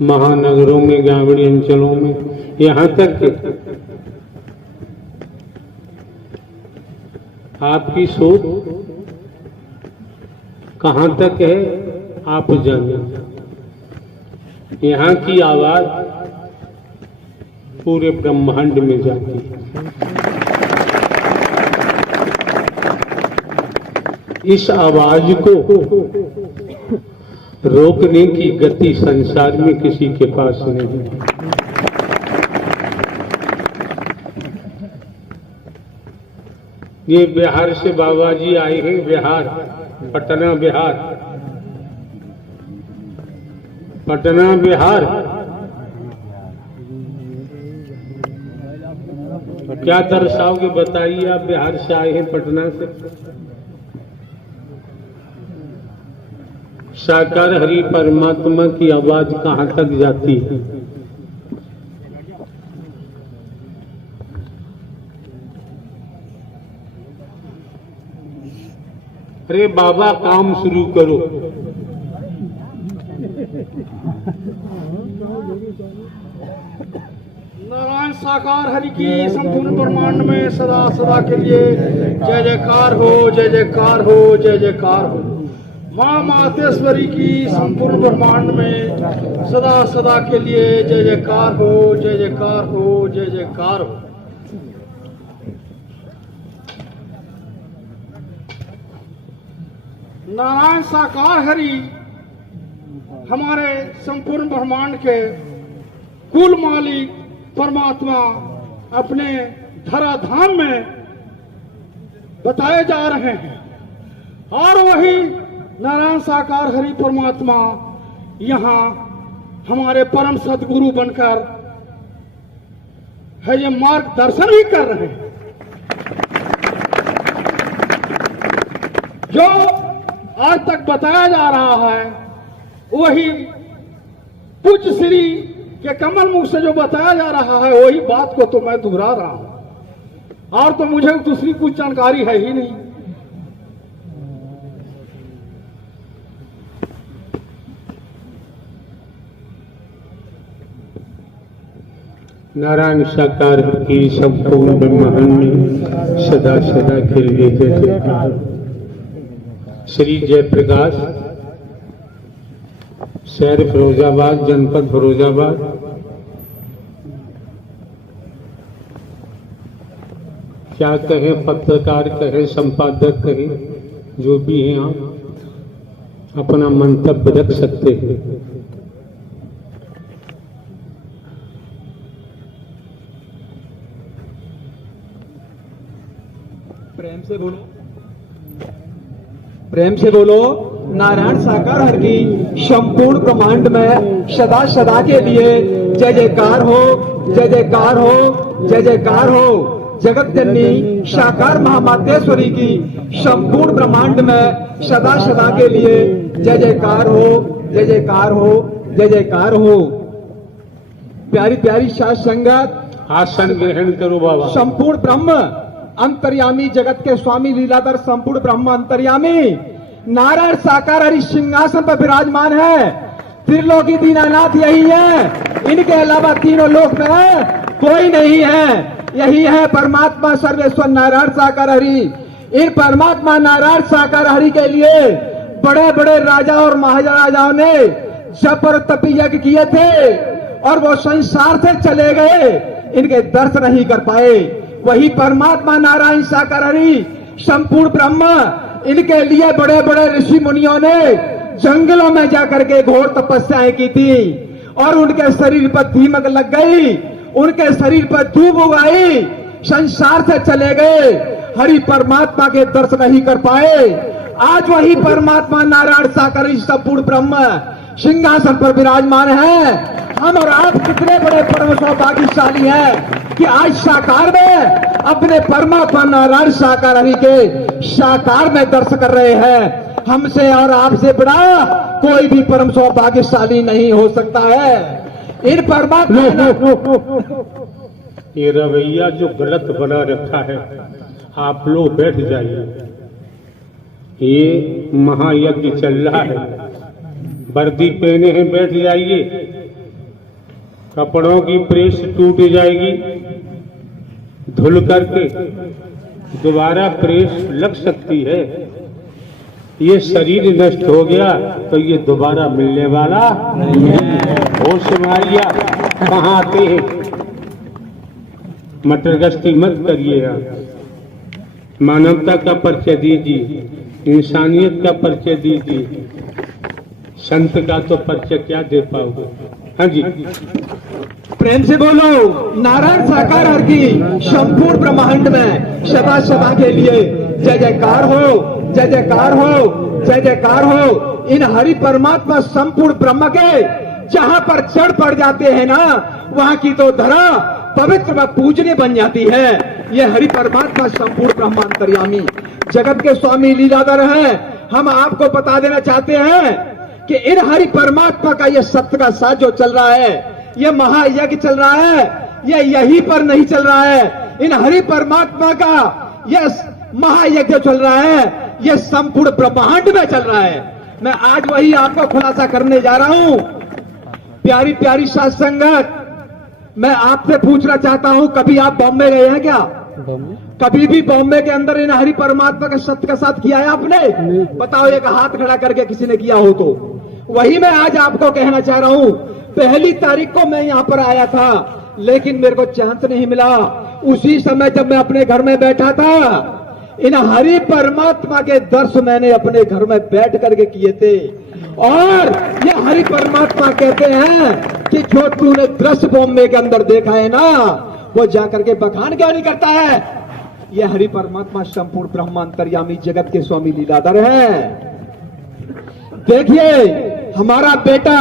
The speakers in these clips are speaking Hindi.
महानगरों में, ग्रामीण अंचलों में, यहाँ तक कि आपकी सोच कहाँ तक है आप जानिए। यहाँ की आवाज पूरे ब्रह्मांड में जाती है। इस आवाज को रोकने की गति संसार में किसी के पास नहीं है। ये बिहार से बाबा जी आए हैं, बिहार, पटना बिहार, पटना बिहार। क्या दर्शाओगे बताइए, आप बिहार से आए हैं, पटना से। साकार हरि परमात्मा की आवाज कहाँ तक जाती है? अरे बाबा काम शुरू करो। नारायण साकार हरि की संपूर्ण ब्रह्मांड में सदा सदा के लिए जय जयकार हो, जय जयकार हो, जय जयकार हो। माँ मातेश्वरी की संपूर्ण ब्रह्मांड में सदा सदा के लिए जय जयकार हो, जय जयकार हो, जय जयकार हो। नारायण साकार हरि हमारे संपूर्ण ब्रह्मांड के कुल मालिक परमात्मा अपने धराधाम में बताए जा रहे हैं, और वही नारायण साकार हरि परमात्मा यहाँ हमारे परम सदगुरु बनकर है ये मार्गदर्शन भी कर रहे हैं। जो आज तक बताया जा रहा है वही पूज्य श्री के कमल मुख से जो बताया जा रहा है वही बात को तो मैं दोहरा रहा हूं, और तो मुझे दूसरी कुछ जानकारी है ही नहीं। नारायण साकार की संपूर्ण ब्रह्मांड में सदा सदा के लिए जय जयकार। श्री जयप्रकाश, शहर फिरोजाबाद, जनपद फिरोजाबाद। क्या कहें, पत्रकार कहें, संपादक कहें, जो भी हैं आप अपना मंतव्य रख सकते हैं। प्रेम से बोलो, प्रेम से बोलो। नारायण साकार हर की संपूर्ण ब्रह्मांड में सदा सदा के लिए जय जयकार हो, जय जयकार हो, जय जयकार हो। जगत जननी साकार महामातेश्वरी की संपूर्ण ब्रह्मांड में सदा सदा के लिए जय जयकार हो, जय जयकार हो, जय जयकार हो। प्यारी प्यारी साध संगत, आसन ग्रहण करो बाबा। संपूर्ण ब्रह्म अंतर्यामी, जगत के स्वामी लीलाधर संपूर्ण ब्रह्म अंतर्यामी नारायण साकार हरि सिंहासन पर विराजमान है। त्रिलोकी दीनानाथ यही है, इनके अलावा तीनों लोक में कोई नहीं है। यही है परमात्मा सर्वेश्वर नारायण साकार हरि। इन परमात्मा नारायण साकार हरि के लिए बड़े बड़े राजा और महाराजाओं ने जप और तप यज्ञ किए थे, और वो संसार से चले गए, इनके दर्शन नहीं कर पाए। वही परमात्मा नारायण साकार हरि संपूर्ण ब्रह्म, इनके लिए बड़े बड़े ऋषि मुनियों ने जंगलों में जाकर के घोर तपस्याएं की थी, और उनके शरीर पर दीमक लग गई, उनके शरीर पर धूप उगाई, संसार से चले गए, हरि परमात्मा के दर्शन नहीं कर पाए। आज वही परमात्मा नारायण साकार हरि संपूर्ण ब्रह्म सिंहासन पर विराजमान है। हम और आप कितने बड़े परम सौभाग्यशाली हैं कि आज साकार में अपने परमात्मा नारायण साकार हरि के साकार में दर्शन कर रहे हैं। हमसे और आपसे बड़ा कोई भी परम सौभाग्यशाली नहीं हो सकता है। इन परमात्मा ये रवैया जो गलत बना रखा है, आप लोग बैठ जाइए। ये महायज्ञ चल रहा है, वर्दी पहने हैं, बैठ जाइए। कपड़ों की प्रेस टूट जाएगी, धुल करके दोबारा प्रेस लग सकती है। ये शरीर नष्ट हो गया तो ये दोबारा मिलने वाला नहीं है। होश संभालिया, कहाँ आते हैं, मटर गश्ती मत करिएगा। मानवता का परिचय दीजिए, इंसानियत का परिचय दीजिए, संत का तो परिचय क्या दे पाओगे। हाँ जी, प्रेम से बोलो, नारायण साकार हर की संपूर्ण ब्रह्मांड में सदा सदा के लिए जय जयकार हो, जय जयकार हो, जय जयकार हो। इन हरि परमात्मा संपूर्ण ब्रह्म के जहां पर चढ़ पड़ जाते हैं ना, वहां की तो धरा पवित्र व पूजनीय बन जाती है। ये हरि परमात्मा संपूर्ण ब्रह्म अंतर्यामी जगत के स्वामी लीलाधर है। हम आपको बता देना चाहते हैं कि इन हरि परमात्मा का ये सत्य का साथ जो चल रहा है, ये महायज्ञ चल रहा है, ये यहीं पर नहीं चल रहा है। इन हरि परमात्मा का ये महायज्ञ जो चल रहा है, ये संपूर्ण ब्रह्मांड में चल रहा है। मैं आज वही आपको खुलासा करने जा रहा हूं। प्यारी प्यारी साथ संगत, मैं आपसे पूछना चाहता हूं, कभी आप बॉम्बे गए हैं क्या? कभी भी बॉम्बे के अंदर इन हरि परमात्मा के सत्य का साथ किया है आपने? बताओ, एक हाथ खड़ा करके किसी ने किया हो तो। वही मैं आज आपको कहना चाह रहा हूं। पहली तारीख को मैं यहां पर आया था, लेकिन मेरे को चांस नहीं मिला। उसी समय जब मैं अपने घर में बैठा था, इन हरि परमात्मा के दर्शन मैंने अपने घर में बैठ करके किए थे। और ये हरि परमात्मा कहते हैं कि जो तूने दृश्य बॉम्बे के अंदर देखा है ना, वो जाकर के बखान क्यों नहीं करता है? ये हरि परमात्मा संपूर्ण ब्रह्म अंतर्यामी जगत के स्वामी लीलाधर है। देखिए, हमारा बेटा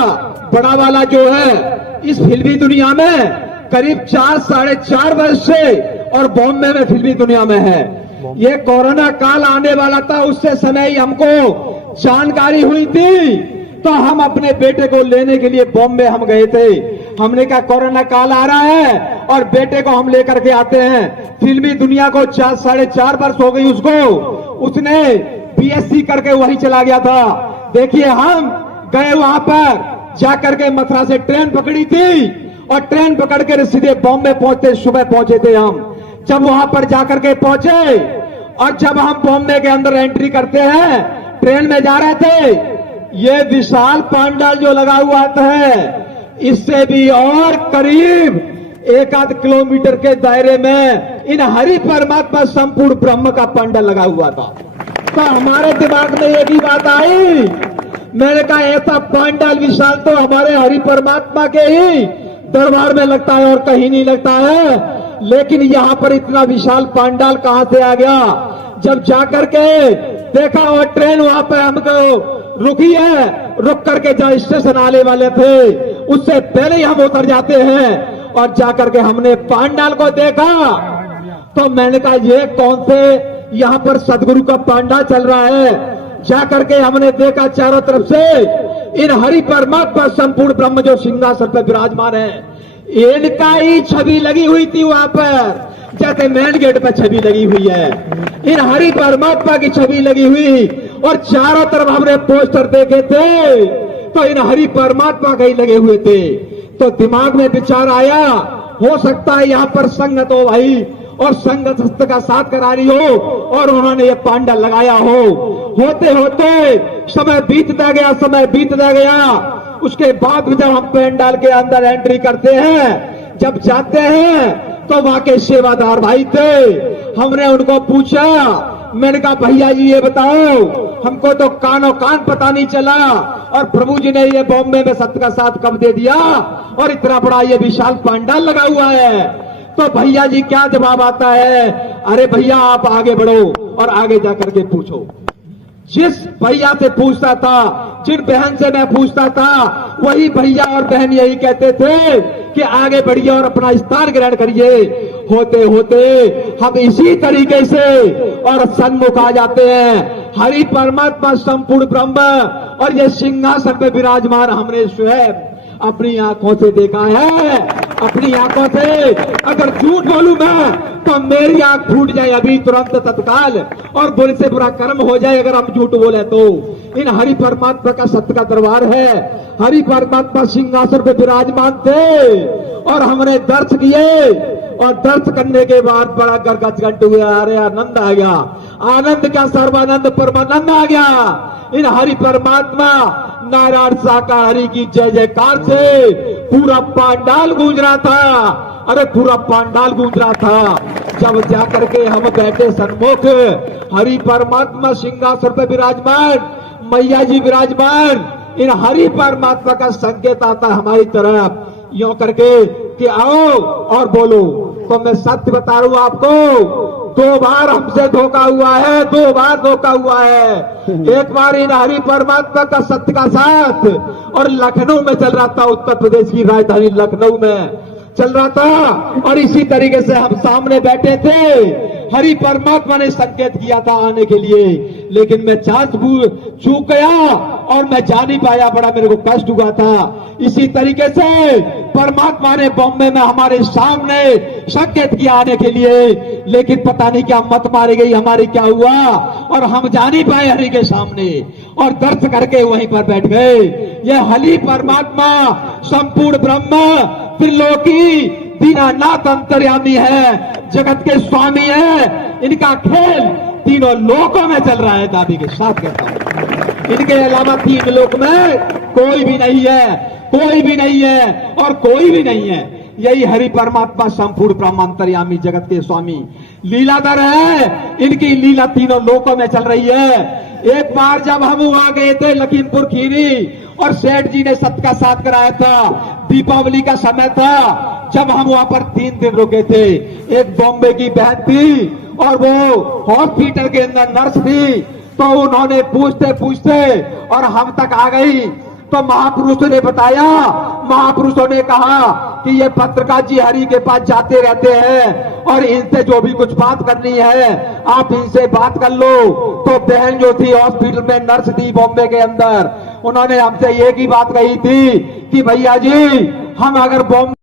बड़ा वाला जो है इस फिल्मी दुनिया में करीब 4-4.5 वर्ष से और बॉम्बे में फिल्मी दुनिया में है। ये कोरोना काल आने वाला था, उससे समय ही हमको जानकारी हुई थी, तो हम अपने बेटे को लेने के लिए बॉम्बे हम गए थे। हमने कहा कोरोना काल आ रहा है और बेटे को हम लेकर के आते हैं। फिल्मी दुनिया को 4-4.5 वर्ष हो गई उसको, उसने बीएससी करके वही चला गया था। देखिए, हम गए वहां पर, जाकर के मथुरा से ट्रेन पकड़ी थी और ट्रेन पकड़ के सीधे बॉम्बे पहुंचते, सुबह पहुंचे थे हम। जब वहां पर जाकर के पहुंचे और जब हम बॉम्बे के अंदर एंट्री करते हैं, ट्रेन में जा रहे थे, ये विशाल पंडाल जो लगा हुआ था, इससे भी और करीब 1-8 किलोमीटर के दायरे में इन हरि परमात्मा संपूर्ण ब्रह्म का पंडाल लगा हुआ था। तो हमारे दिमाग में एक ही बात आई, मैंने कहा ऐसा पंडाल विशाल तो हमारे हरि परमात्मा के ही दरबार में लगता है और कहीं नहीं लगता है। लेकिन यहां पर इतना विशाल पंडाल कहां से आ गया? जब जाकर के देखा और ट्रेन वहां पर हमको रुकी है, रुक करके जहां स्टेशन आने वाले थे उससे पहले ही हम उतर जाते हैं और जाकर के हमने पंडाल को देखा। तो मैंने कहा ये कौन से यहां पर सदगुरु का पंडाल चल रहा है? जाकर के हमने देखा चारों तरफ से इन हरि परमात्मा संपूर्ण ब्रह्म जो सिंहासन पर विराजमान है, इनका ही छवि लगी हुई थी वहां पर, जैसे मेन गेट पर छवि लगी हुई है। इन हरि परमात्मा की छवि लगी हुई और चारों तरफ हमने पोस्टर देखे थे, तो इन हरि परमात्मा के ही लगे हुए थे। तो दिमाग में विचार आया, हो सकता है यहाँ पर संगत हो भाई और संगत सत्य का साथ करा रही हो और उन्होंने ये पंडाल लगाया हो। होते होते समय बीतता गया, समय बीतता गया। उसके बाद जब हम पंडाल के अंदर एंट्री करते हैं, जब जाते हैं, तो वहां के सेवादार भाई थे। हमने उनको पूछा, मैंने कहा भैया जी ये बताओ, हमको तो कानो कान पता नहीं चला और प्रभु जी ने ये बॉम्बे में सत्य का साथ कब दे दिया और इतना बड़ा ये विशाल पंडाल लगा हुआ है? तो भैया जी क्या जवाब आता है? अरे भैया आप आगे बढ़ो और आगे जाकर के पूछो। जिस भैया से पूछता था, जिन बहन से मैं पूछता था, वही भैया और बहन यही कहते थे कि आगे बढ़िए और अपना स्थान ग्रहण करिए। होते होते हम इसी तरीके से और सन्मुख आ जाते हैं। हरि परमात्मा संपूर्ण ब्रह्म और ये सिंहासन पे विराजमान हमने स्वयं अपनी आंखों से देखा है। अपनी आंखों से अगर झूठ बोलूं मैं तो मेरी आंख फूट जाए अभी तुरंत तत्काल, और बुरे से बुरा कर्म हो जाए अगर हम झूठ बोले तो। इन हरि परमात्मा का सत्य का दरबार है। हरि परमात्मा सिंहासन पे विराजमान थे और हमने दर्श किए, और दर्श करने के बाद बड़ा गदगद घंट हुआ, अरे आनंद आ गया। आनंद क्या, सर्वानंद परमानंद आ गया। इन हरि परमात्मा नारायण साकार हरि की जय जयकार से पूरा पांडाल गूंज रहा था। अरे पूरा पांडाल गूंज रहा था। जब जाकर के हम बैठे सन्मुख, हरि परमात्मा सिंहासन पर विराजमान, मैया जी विराजमान, इन हरि परमात्मा का संकेत आता हमारी तरफ यूं करके कि आओ और बोलो। तो मैं सत्य बता रहा हूं आपको, 2 बार हमसे धोखा हुआ है, 2 बार धोखा हुआ है। एक बार इन हरि परमात्मा का सत्य का साथ और लखनऊ में चल रहा था, उत्तर प्रदेश की राजधानी लखनऊ में चल रहा था, और इसी तरीके से हम सामने बैठे थे। हरि परमात्मा ने संकेत किया था आने के लिए, लेकिन मैं चांस चूक गया और मैं जा नहीं पाया, बड़ा मेरे को कष्ट हुआ था। इसी तरीके से परमात्मा ने बॉम्बे में हमारे सामने संकेत किया आने के लिए, लेकिन पता नहीं क्या मत मारी गई हमारी, क्या हुआ, और हम जा नहीं पाए हरि के सामने, और दर्श करके वहीं पर बैठ गए। यह हरि परमात्मा संपूर्ण ब्रह्म त्रिलोकी दीनानाथ अंतर्यामी है, जगत के स्वामी है। इनका खेल तीनों लोकों में चल रहा है, दादी के साथ कहता हूं। इनके अलावा 3 लोक में कोई भी नहीं है, कोई भी नहीं है और कोई भी नहीं है। यही हरि परमात्मा संपूर्ण ब्रह्म अंतर्यामी जगत के स्वामी लीलाधर है। इनकी लीला तीनों लोकों में चल रही है। एक बार जब हम वहां गए थे लखीमपुर खीरी, और सेठ जी ने सबका साथ कराया था, दीपावली का समय था, जब हम वहां पर 3 दिन रुके थे। एक बॉम्बे की बहन थी और वो हॉस्पिटल के अंदर नर्स थी, तो उन्होंने पूछते पूछते और हम तक आ गई। तो महापुरुषों ने बताया, महापुरुषों ने कहा कि ये पत्रकार जी हरि के पास जाते रहते हैं और इनसे जो भी कुछ बात करनी है आप इनसे बात कर लो। तो बहन जो थी हॉस्पिटल में नर्स थी बॉम्बे के अंदर, उन्होंने हमसे एक ही बात कही थी कि भैया जी हम अगर बॉम्बे